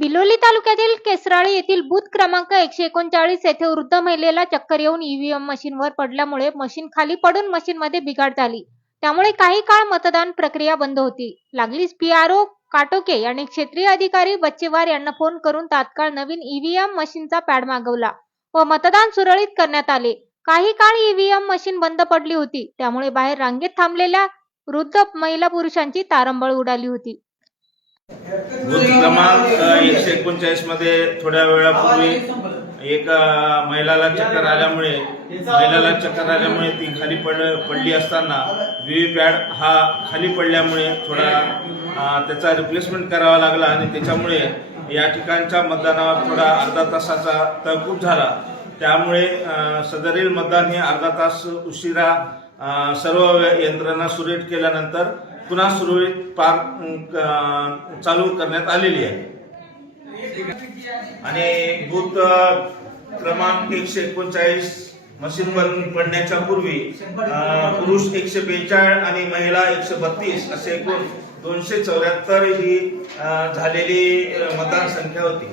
बिलोली तालुक्यातील केसराळी येथील बूथ क्रमांक 139 येथे वृद्ध महिलेला चक्कर येऊन ईव्हीएम मशीनवर पडल्यामुळे मशीन खाली पडून मशीनमध्ये बिघाड झाली. त्यामुळे काही काळ मतदान प्रक्रिया बंद होती. लागलीच पीआरओ काटोके यांनी क्षेत्रीय अधिकारी बच्चेवार यांना फोन करून तात्काळ नवीन ईव्हीएम मशीनचा पॅड मागवला व मतदान सुरळीत करण्यात आले. काही काळ ईव्हीएम मशीन बंद पडली होती. त्यामुळे बाहेर रांगेत थांबलेल्या वृद्ध महिला पुरुषांची तारंबळ उडाली होती. बूथ क्रमांक 139 मध्ये थोड्या वेळापूर्वी एक महिलाला चक्कर आल्यामुळे ती खाली पडली असताना व्हीव्हीपॅड हा खाली पडल्यामुळे थोडा त्याचा रिप्लेसमेंट करावा लागला आणि त्याच्यामुळे या ठिकाणच्या मतदानावर थोडा अर्धा तासाचा तहकूब झाला. त्यामुळे सदरील मतदान हे अर्धा तास उशिरा सर्व यंत्रणा सुरळीत केल्यानंतर पुन्हा सुरळीत चालू करण्यात आलेली आहे. आणि बूथ क्रमांक 139 मशीन बंद पडण्याच्या पूर्वी पुरुष 142 आणि महिला 132 असे एकूण 274 ही झालेली मतदान संख्या होती.